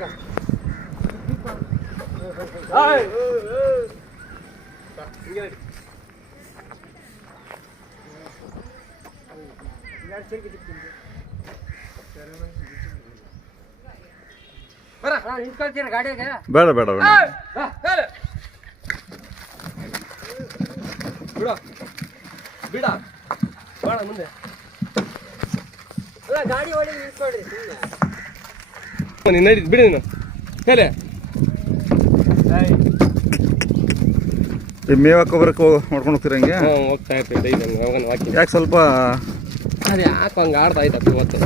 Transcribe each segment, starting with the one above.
ಬೇಡ ಬೇಡ ಬೇಡ ಬಿಡ ಬೇಡ ಮುಂದೆ ಗಾಡಿ ಹೊಡಿ ನಿಲ್ಸ್ಕೊಡ್ರಿ ನಡಿ ಬಿಡಿ ನೀನು ಹೇಳಿ ಮೇವಕ್ಕ ಬರಕ್ಕೆ ಮಾಡ್ಕೊಂಡು ಹೋಗ್ತೀರ ಹಂಗೆ ಹೋಗ್ತಾ ಇರ್ತೀವಿ ಡೈಲಿ ಹಂಗೆ ಅವಾಗ ವಾಕಿಂಗ್ ಯಾಕೆ ಸ್ವಲ್ಪ ಅದೇ ಯಾಕೆ ಹಂಗೆ ಆಡ್ತಾ ಇದ್ದಪ್ಪ ಇವತ್ತು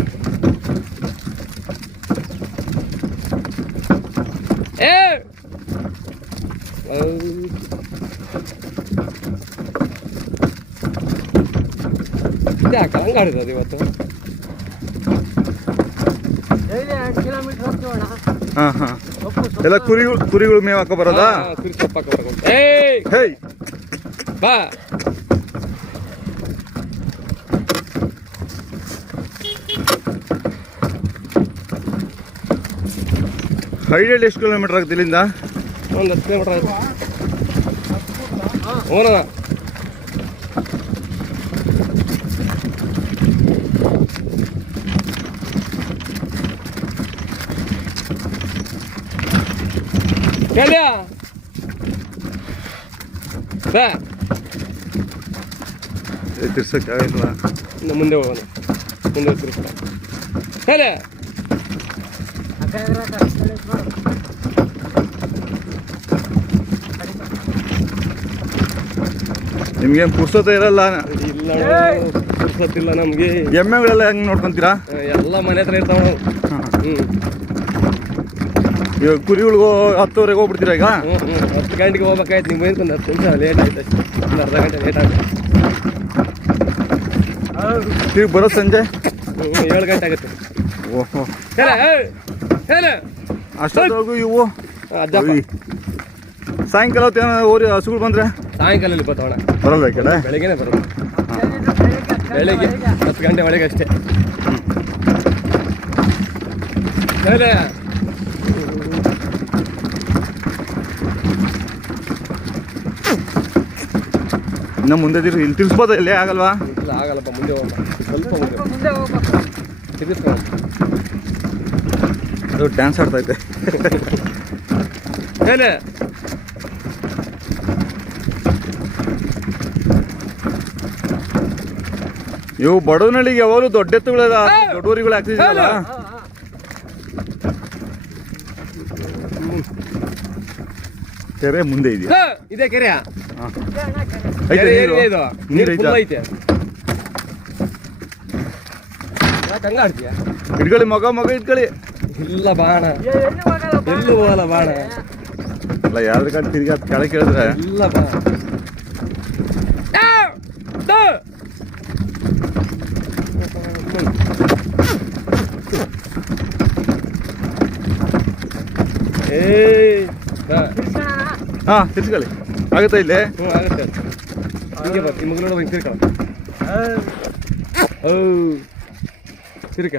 ಯಾಕೆ ಹಂಗೆ ಆಡಿರೋದು ಇವತ್ತು ಹಾಂ ಹಾಂ ಎಲ್ಲ ಕುರಿಗಳು ಮೇವು ಹಾಕೋ ಬರೋದಾ ಕುರಿ ಸೊಪ್ಪು ಹಾಕೋ ಬರ್ಕೊಂಡು ಹೇಯ್ ಬಾ ಹೈಡಲ್ಲಿ ಎಷ್ಟು ಕಿಲೋಮೀಟರ್ ಆಗುತ್ತೆ ಇಲ್ಲಿಂದ ಒಂದು 10 ಕಿಲೋಮೀಟರ್ ಆಗುತ್ತೆ ಹೋಗೋಣ ಕೇಳಿಯಾ ಬಾ ತಿರ್ಸಕ್ಕಾಗಿಲ್ಲ ಇನ್ನು ಮುಂದೆ ಹೋಗೋಣ ಮುಂದೆ ತಿರ್ಸ್ಕೊ ಹೇಳಿ ನಿಮ್ಗೇನು ಪುರ್ಸೊತ್ತ ಇರಲ್ಲ ಇಲ್ಲ ಪುರ್ಸೊತ್ತಿಲ್ಲ ನಮಗೆ ಎಮ್ಮೆಗಳೆಲ್ಲ ಹೆಂಗೆ ನೋಡ್ಕೊಂತೀರಾ ಎಲ್ಲ ಮನೆ ಹತ್ರ ಇರ್ತಾವ ನಾವು ಇವಾಗ ಕುರಿಗಳಿಗೂ 10ವರೆಗೆ ಹೋಗ್ಬಿಡ್ತೀರಾ ಈಗ 10 ಗಂಟೆಗೆ ಹೋಗ್ಬೇಕಾಯ್ತು ನೀವು ಒಂದು 10 ನಿಮಿಷ ಲೇಟ್ ಆಯ್ತು ಅಷ್ಟೇ ಒಂದು ಅರ್ಧ ಗಂಟೆ ಲೇಟ್ ಆಗುತ್ತೆ ಈಗ ಬರೋ ಸಂಜೆ 7 ಗಂಟೆ ಆಗುತ್ತೆ ಓಹೋ ಹೇಳ ಅಷ್ಟೊತ್ತವರೆಗೂ ಇವು ಸಾಯಂಕಾಲ ಹೊತ್ತು ಏನೋ ಊರಿ ಹಸುಗಳು ಬಂದರೆ ಸಾಯಂಕಾಲದಲ್ಲಿ ಬರ್ತಾವಣ ಬರಲ್ಲ ಈ ಕಡೆ ಬೆಳಗ್ಗೆನೇ ಬರೋದು ಬೆಳಗ್ಗೆ 10 ಗಂಟೆ ಒಳಗೆ ಅಷ್ಟೇ ಹೇಳ ಇನ್ನು ಮುಂದೆ ಇಲ್ಲಿ ತಿರ್ಸ್ಬೋದ ಇಲ್ಲೇ ಆಗಲ್ವಾ ಇಲ್ಲ ಆಗಲ್ಲಪ್ಪ ಮುಂದೆ ಹೋಗೋಣ ಸ್ವಲ್ಪ ಮುಂದೆ ತಿರ್ಗಿಸ್ಕೊಂಡು ಅದು ಡ್ಯಾನ್ಸ್ ಆಡ್ತೈತೆ ಹೇಳಿ ಇವು ಬಡವನಳ್ಳಿಗೆ ಯಾವಾಗಲೂ ದೊಡ್ಡ ಎತ್ತುಗಳೆಲ್ಲ ದೊಡ್ಡ ಊರಿಗಳು ಹಾಕ್ತಿದ್ದೀರಲ್ಲ ಕೆರೆ ಮುಂದೆ ಇದೆಯಾ ಇದೆ ಕೆರೆ ನೀರು ಐತೆ ಹಂಗ ಆಡ್ತೀಯ ಇಟ್ಕೊಳ್ಳಿ ಮಗ ಇಟ್ಕೊಳ್ಳಿ ಇಲ್ಲ ಬಾಣ ಎಲ್ಲೂ ಹೋಗಲ್ಲ ಬಾಣ ಅಲ್ಲ ಯಾವ್ದ್ರ ಕಡೆ ತಿರ್ಗಿ ಕೆಳಗೆ ಕೇಳಿದ್ರೆ ಇಲ್ಲ ಬಾಣ ಹಾಂ ತಿರ್ಸ್ಕೊಳ್ಳಿ ಆಗುತ್ತಾ ಇಲ್ಲಿ ಆಗುತ್ತೆ ಹಿಂಗೆ ಬರ್ತೀವಿ ಮಗಳು ಹಿಂಗೆ ತಿರ್ಕೊಳ್ಳ ತಿರ್ಕ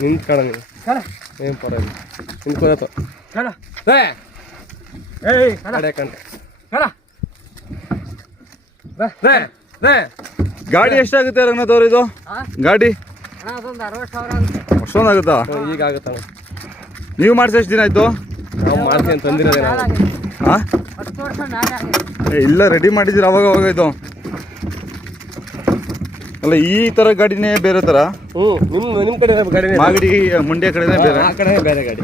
ನಿಂತ್ಕಳ ನೀವು ಏನು ಪರವಾಗಿಲ್ಲ ನಿಂತ್ಕೋದತ್ತ ಗಾಡಿ ಎಷ್ಟಾಗುತ್ತೆ ರಂಗನಾಥ್ ಅವ್ರು ಇದು ಗಾಡಿ ಅಷ್ಟೊಂದು ಆಗುತ್ತಾ ಈಗ ಆಗುತ್ತಣ್ಣ ನೀವು ಮಾಡಿಸಿ ಎಷ್ಟು ದಿನ ಆಯ್ತು ನಾವು ಮಾಡ್ತೀನಿ ತಂದಿರೋದೇ ಹಾಂ ಇಲ್ಲ ರೆಡಿ ಮಾಡಿದ್ದೀರ ಅವಾಗ ಇದು ಅಲ್ಲ ಈ ಥರ ಗಾಡಿನೇ ಬೇರೆ ಥರ ನಿಮ್ಮ ಕಡೆ ಗಾಡಿ ಮಾಗಡಿ ಮಂಡ್ಯ ಕಡೆನೇ ಬೇರೆ ಆ ಕಡೆ ಬೇರೆ ಗಾಡಿ